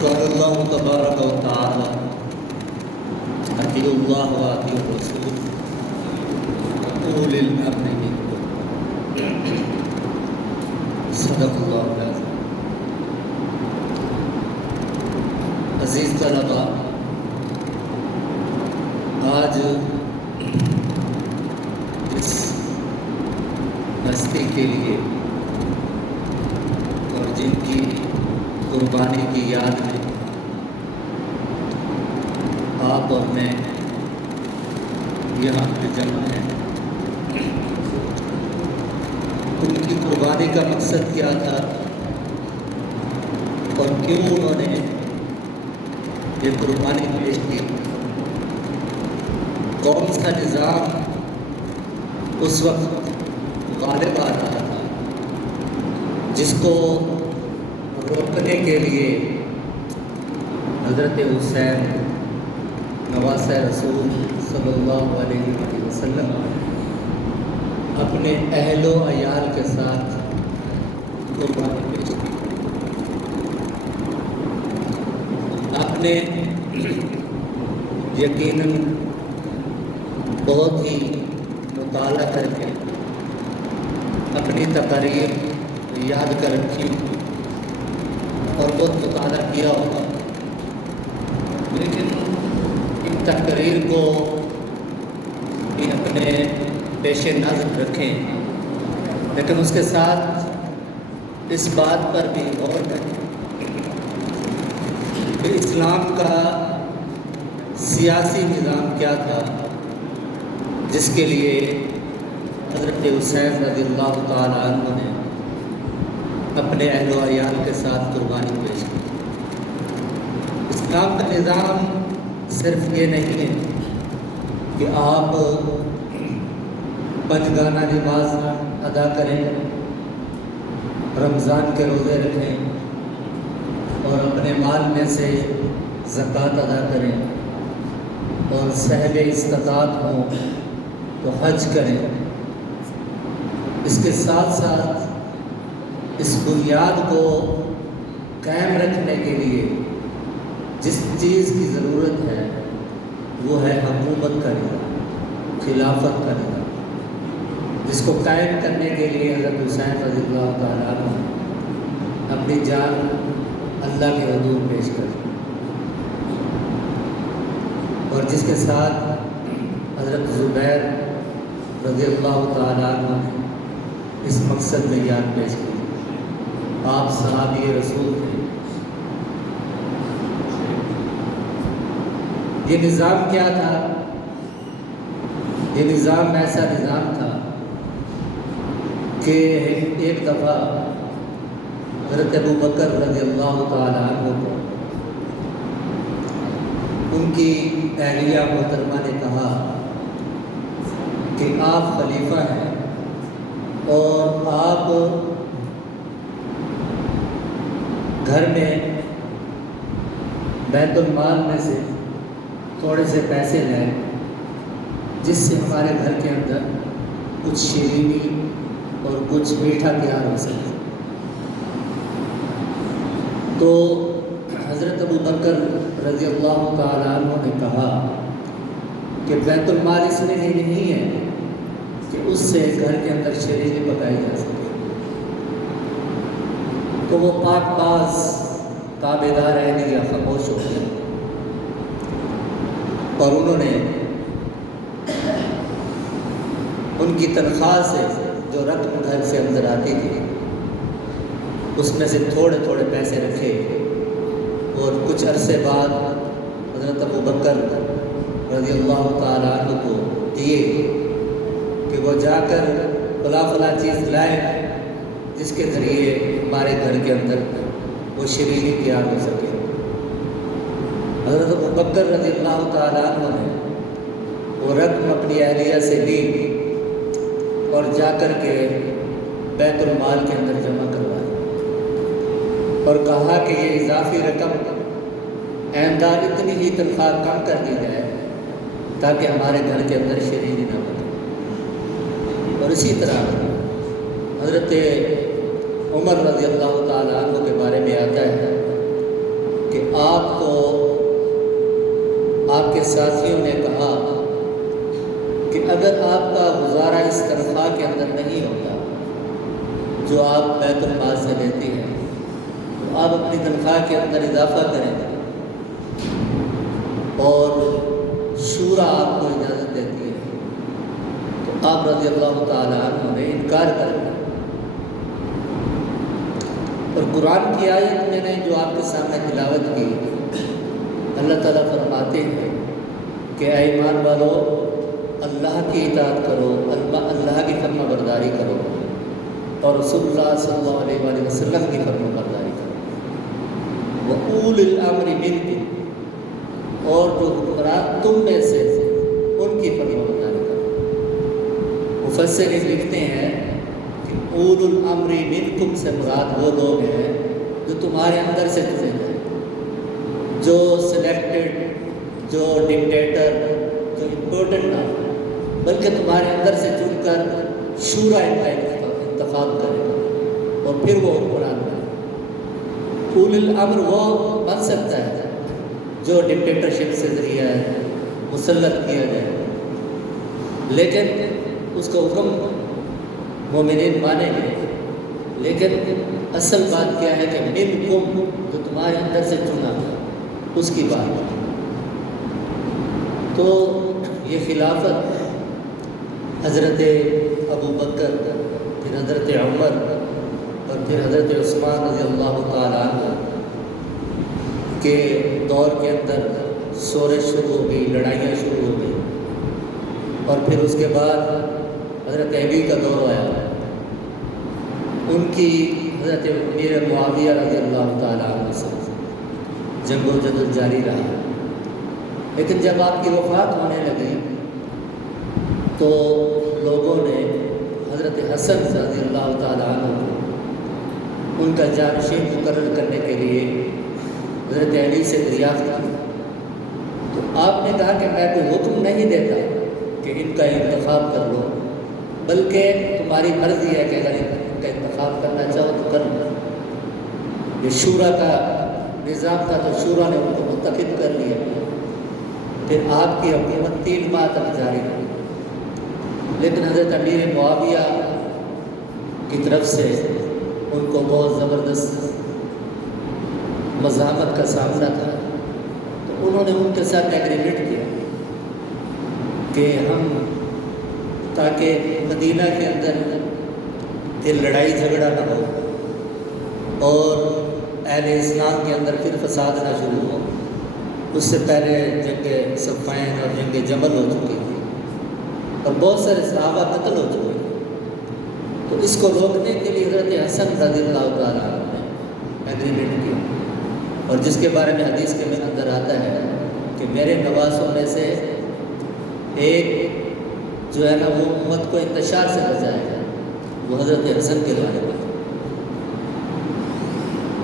قال اللہ تبارک و تعالی اطیعوا اللہ و اطیعوا الرسول اولی الامر منکم صدق اللہ العظیم۔ عزیز طلباء، آج اس ہستی کے لیے اور جن کی قربانی کی یاد میں آپ اور میں یہاں پہ جمع ہیں، ان کی قربانی کا مقصد کیا تھا اور کیوں انہوں نے یہ قربانی پیش کی؟ کون سا نظام اس وقت غالب آ رہا تھا جس کو روکنے کے لیے حضرت حسین نواسہ رسول صلی اللہ علیہ وآلہ وسلم اپنے اہل و عیال کے ساتھ قربانی پیش کی؟ آپ نے یقیناً بہت ہی مطالعہ کر کے اپنی تقاریر یاد کر رکھی اور بہت مطالعہ کیا ہوگا، لیکن ان تقریر کو بھی اپنے پیش نظر رکھیں، لیکن اس کے ساتھ اس بات پر بھی غور کریں کہ اسلام کا سیاسی نظام کیا تھا جس کے لیے حضرت حسین رضی اللہ تعالیٰ عنہ نے اپنے اہل و عیال کے ساتھ قربانی پیش کی۔ اسلام کا نظام صرف یہ نہیں ہے کہ آپ پنجگانہ نماز ادا کریں، رمضان کے روزے رکھیں اور اپنے مال میں سے زکوٰۃ ادا کریں اور صاحب استطاعت ہوں تو حج کریں۔ اس کے ساتھ ساتھ اس بنیاد کو قائم رکھنے کے لیے جس چیز کی ضرورت ہے وہ ہے حکومت کا نظام، خلافت کا نظام، جس کو قائم کرنے کے لیے حضرت حسین رضی اللہ تعالیٰ عنہ اپنی جان اللہ کے حضور پیش کر اور جس کے ساتھ حضرت زبیر رضی اللہ تعالیٰ عنہ نے اس مقصد میں یاد پیش کی۔ آپ صحابی رسول تھے۔ یہ نظام کیا تھا؟ یہ نظام ایسا نظام تھا کہ ایک دفعہ حضرت ابوبکر رضی اللہ تعالیٰ عنہ کو ان کی اہلیہ محترمہ نے کہا کہ آپ خلیفہ ہیں اور آپ گھر میں بیت المال میں سے تھوڑے سے پیسے لیں جس سے ہمارے گھر کے اندر کچھ شیرینی اور کچھ میٹھا تیار ہو سکے۔ تو حضرت ابوبکر رضی اللہ تعالیٰ عنہ نے کہا کہ بیت المال اس میں ہی نہیں ہے کہ اس سے گھر کے اندر شیرینی پکائی جا سکے۔ تو وہ پاک باز تابعدار رہنے یا خاموش ہو گئے اور انہوں نے ان کی تنخواہ سے جو رقم گھر سے اندر آتی تھی اس میں سے تھوڑے تھوڑے پیسے رکھے اور کچھ عرصے بعد حضرت ابوبکر رضی اللہ تعالیٰ عنہ کو دیے کہ وہ جا کر فلاں چیز لائے جس کے ذریعے ہمارے گھر کے اندر وہ شیرینی تیار ہو سکے۔ حضرت ابوبکر رضی اللہ تعالیٰ عنہ نے وہ رقم اپنی اہلیہ سے لی اور جا کر کے بیت المال کے اندر جمع کروائی اور کہا کہ یہ اضافی رقم آئندہ اتنی ہی تنخواہ کم کر دی جائے تاکہ ہمارے گھر کے اندر شیرینی نہ بنے۔ اور اسی طرح حضرت عمر رضی اللہ تعالیٰ عنہ کے بارے میں آتا ہے کہ کہ آپ کو آپ کے ساتھیوں نے کہا کہ اگر آپ کا گزارا اس تنخواہ کے اندر نہیں ہوتا جو آپ بیت المال سے لیتی ہیں تو آپ اپنی تنخواہ کے اندر اضافہ کریں اور شورا آپ کو اجازت دیتی ہے تو آپ رضی اللہ تعالیٰ عنہ نے انکار کر دیا۔ اور قرآن کی آیت میں نے جو آپ کے سامنے تلاوت کی، اللہ تعالیٰ فرماتے ہیں کہ اے ایمان والو اللہ کی اطاعت کرو، اللہ کی فرما برداری کرو اور رسول اللہ صلی اللہ علیہ وآلہ وسلم کی فرما برداری کرو، وَأُولِي الْأَمْرِ مِنْكُمْ، اور جو حکمران تم میں سے ان کی فرما برداری کرو۔ مفسرین لکھتے ہیں کہ اول الامر منکم سے مراد وہ لوگ ہیں جو تمہارے اندر سے چنے گئے، جو سلیکٹڈ، جو ڈکٹیٹر، جو امپورٹنٹ نہ ہو، بلکہ تمہارے اندر سے چن کر شورا ان کا انتخاب کرے اور پھر وہ حکمران بنے۔ اول الامر وہ بن سکتا ہے جو ڈکٹیٹرشپ سے ذریعہ مسلط کیا جائے، لیکن اس کا حکم مومنین مانیں گے، لیکن اصل بات کیا ہے کہ منکم جو تمہارے اندر سے چنا اس کی بات۔ تو یہ خلافت حضرت ابو بکر، پھر حضرت عمر اور پھر حضرت عثمان رضی اللہ تعالیٰ عنہ کے دور کے اندر شورش شروع ہو گئی، لڑائیاں شروع ہو گئی، اور پھر اس کے بعد حضرت علی کا دور آیا، ان کی حضرت امیر معاویہ رضی اللہ تعالیٰ عنہ سے جنگ و جدل جاری رہا۔ لیکن جب آپ کی وفات ہونے لگی تو لوگوں نے حضرت حسن رضی اللہ تعالیٰ عنہ کو ان کا جانشین مقرر کرنے کے لیے حضرت علی سے دریافت کی، تو آپ نے کہا کہ میں کوئی حکم نہیں دیتا کہ ان کا انتخاب کر لو، بلکہ تمہاری مرضی ہے کہ اگر ان کا انتخاب کرنا چاہو تو کر لو۔ یہ شورا کا نظام تھا تو شورا نے ان کو منتخب کر لیا، پھر آپ کی حکومت 3 ماہ تک جاری رہی، لیکن حضرت امیر معاویہ کی طرف سے ان کو بہت زبردست مزاحمت کا سامنا تھا، تو انہوں نے ان کے ساتھ ایگریمنٹ کیا کہ ہم تاکہ مدینہ کے اندر پھر لڑائی جھگڑا نہ ہو اور اہل اسلام کے اندر پھر فساد نہ شروع ہو۔ اس سے پہلے جنگ صفین اور جنگ جمل ہو چکی تھی اور بہت سارے صحابہ قتل ہو چکے تھے، تو اس کو روکنے کے لیے حضرت حسن رضی اللہ تعالیٰ عنہ نے ایگریمنٹ کیا، اور جس کے بارے میں حدیث کے میں اندر آتا ہے کہ میرے نواسوں میں سے ایک جو ہے نا وہ امت کو انتشار سے بچائے گا، وہ حضرت حسن کے بارے میں۔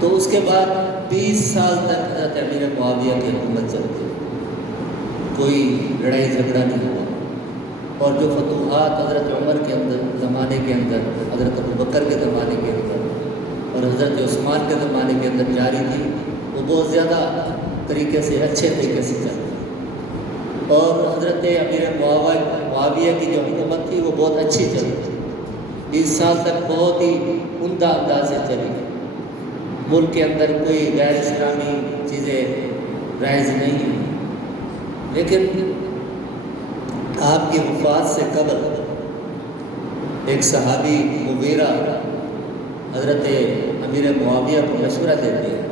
تو اس کے بعد 20 سال تک حضرت امیر معاویہ کی حکومت چلتی، کوئی لڑائی جھگڑا نہیں ہوا، اور جو فتوحات حضرت عمر کے اندر زمانے کے اندر، حضرت ابو بکر کے زمانے کے اندر اور حضرت عثمان کے زمانے کے اندر جاری تھی، وہ بہت زیادہ طریقے سے اچھے طریقے سے چلتی، اور حضرت امیر معاویہ کی جو حکومت تھی وہ بہت اچھی چلی، 20 سال تک بہت ہی عمدہ انداز سے چلی، ملک کے اندر کوئی غیر اسلامی چیزیں رائج نہیں ہوئی۔ لیکن آپ کی وفات سے قبل ایک صحابی مغیرہ حضرت امیر معاویہ کو مشورہ دیتے ہیں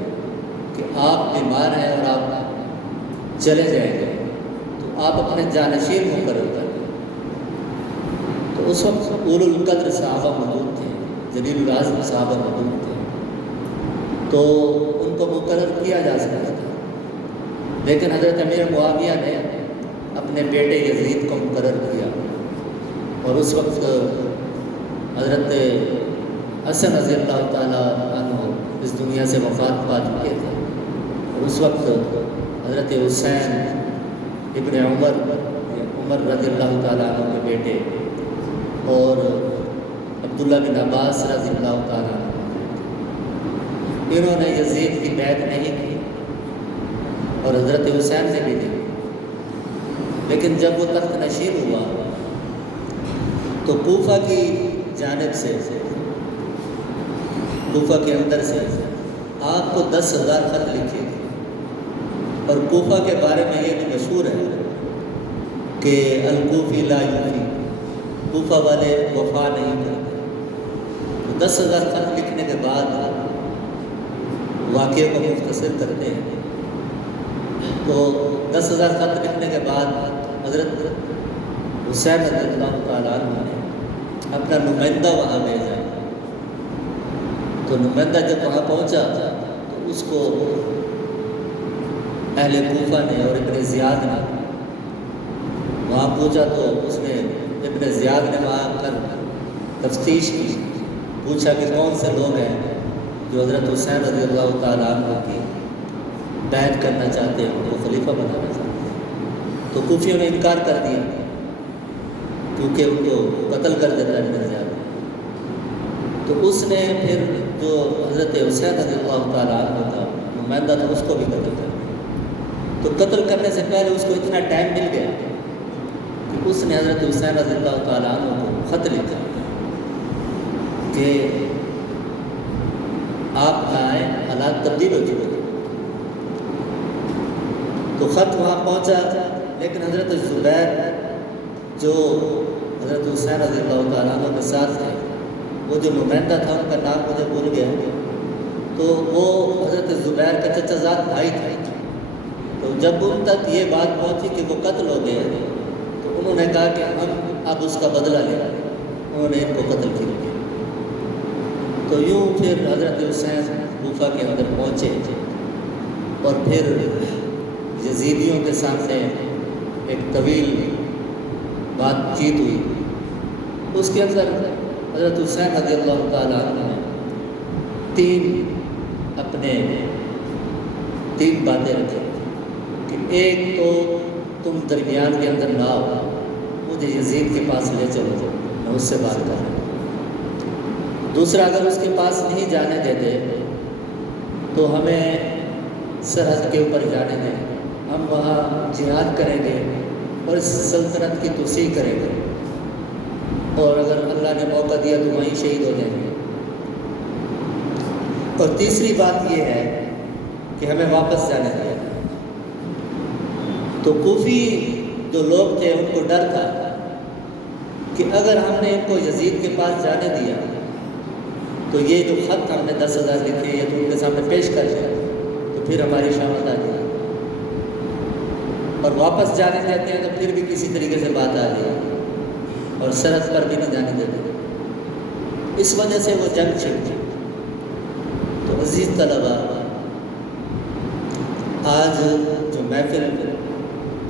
کہ آپ بیمار ہیں اور آپ چلے جائیں گے تو آپ اپنے جانشین مقرر کر دیں۔ تو اس وقت اولو القدر صحابہ موجود تھے، جلیل العظم صحابہ موجود تھے، تو ان کو مقرر کیا جا سکتا تھا، لیکن حضرت امیر معاویہ نے اپنے بیٹے یزید کو مقرر کیا، اور اس وقت حضرت حسن رضی اللہ تعالیٰ عنہ اس دنیا سے وفات پا چکے تھے، اور اس وقت حضرت حسین ابن عمر رضی اللہ تعالیٰ عنہ کے بیٹے اور عبداللہ بن عباس رضی اللہ تعالیٰ عنہ، انہوں نے یزید کی بیعت نہیں کی اور حضرت حسین نے بھی دی، لیکن جب وہ تخت نشین ہوا تو کوفہ کی جانب سے، کوفہ کے اندر سے آپ کو 10,000 خط لکھے، اور کوفہ کے بارے میں یہ بھی مشہور ہے کہ الکوفی لا یوفی، کوفہ والے وفا نہیں کرتے۔ تو 10,000 خط لکھنے کے بعد واقعے کو مختصر کرتے ہیں، تو 10,000 خط لکھنے کے بعد حضرت حسین رضی اللہ تعالیٰ عنہ نے اپنا نمائندہ وہاں بھیجا، تو نمائندہ جب وہاں پہنچا تو اس کو اہل کوفہ نے اور ابن زیاد نے وہاں پہنچا، تو اس نے ابن زیاد نے وہاں کر تفتیش کی، پوچھا کہ کون سے لوگ ہیں جو حضرت حسین رضی اللہ تعالیٰ عنہ کی بیعت کرنا چاہتے ہیں، ان کو خلیفہ بنانا چاہتے ہیں۔ تو کوفیوں نے انکار کر دیا کیونکہ ان کو قتل کر دیتا ابن زیاد۔ تو اس نے پھر جو حضرت حسین رضی اللہ تعالیٰ عنہ کا نمائندہ تھا اس کو بھی قتل کر دیا۔ تو قتل کرنے سے پہلے اس کو اتنا ٹائم مل گیا کہ اس نے حضرت حسین رضی اللہ تعالیٰ عنہ کو خط لکھا کہ آپ آئیں، حالات تبدیل ہو چکے۔ تو خط وہاں پہنچا، لیکن حضرت زبیر جو حضرت حسین رضی اللہ تعالیٰ عنہ کے ساتھ تھے، وہ جو نمائندہ تھا ان کا نام مجھے بھول گیا، تو وہ حضرت زبیر کا چچا زاد بھائی تھا۔ تو جب ان تک یہ بات پہنچی کہ وہ قتل ہو گئے، تو انہوں نے کہا کہ ہم اب اس کا بدلہ لیں، انہوں نے ان کو قتل کیا۔ تو یوں پھر حضرت حسین کوفہ کے اندر پہنچے، اور پھر یزیدیوں کے سامنے ایک طویل بات چیت ہوئی۔ اس کے اندر حضرت حسین رضی اللہ تعالیٰ عنہ نے تین باتیں رکھی کہ ایک تو تم درمیان کے اندر نہ ہو، مجھے یزید کے پاس لے چلو، میں اس سے بات کر رہا ہوں۔ دوسرا، اگر اس کے پاس نہیں جانے دیتے تو ہمیں سرحد کے اوپر جانے دیں، ہم وہاں جہاد کریں گے اور اس سلطنت کی توسیع کریں گے، اور اگر اللہ نے موقع دیا تو وہیں شہید ہو جائیں گے۔ اور تیسری بات یہ ہے کہ ہمیں واپس جانے دیا۔ تو کوفی جو لوگ تھے ان کو ڈر تھا کہ اگر ہم نے ان کو یزید کے پاس جانے دیا تو یہ جو خط ہم نے 10,000 لکھے یا تو ان کے سامنے پیش کر دیا تو پھر ہماری شامت آ جائے، اور واپس جانے دیتے ہیں تو پھر بھی کسی طریقے سے بات آ جائے، اور سرحد پر بھی نہیں جانے دیتے۔ اس وجہ سے وہ جنگ چھڑ گئی۔ تو عزیز طلباء، آج جو محفل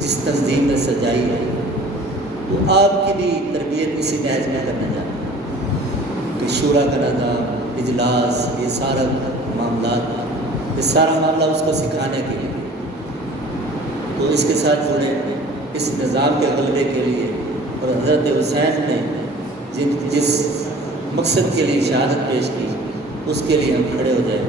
جس تنظیم نے سجائی ہے وہ آپ کی بھی تربیت اسی نہج میں کرنا چاہتا ہے کہ شورا کا نظام، اجلاس، یہ سارا معاملات، یہ سارا معاملہ اس کو سکھانے کے لیے، تو اس کے ساتھ جڑے، اس نظام کے غلبے کے لیے، اور حضرت حسین نے جس مقصد کے لیے شہادت پیش کی اس کے لیے ہم کھڑے ہو جائیں۔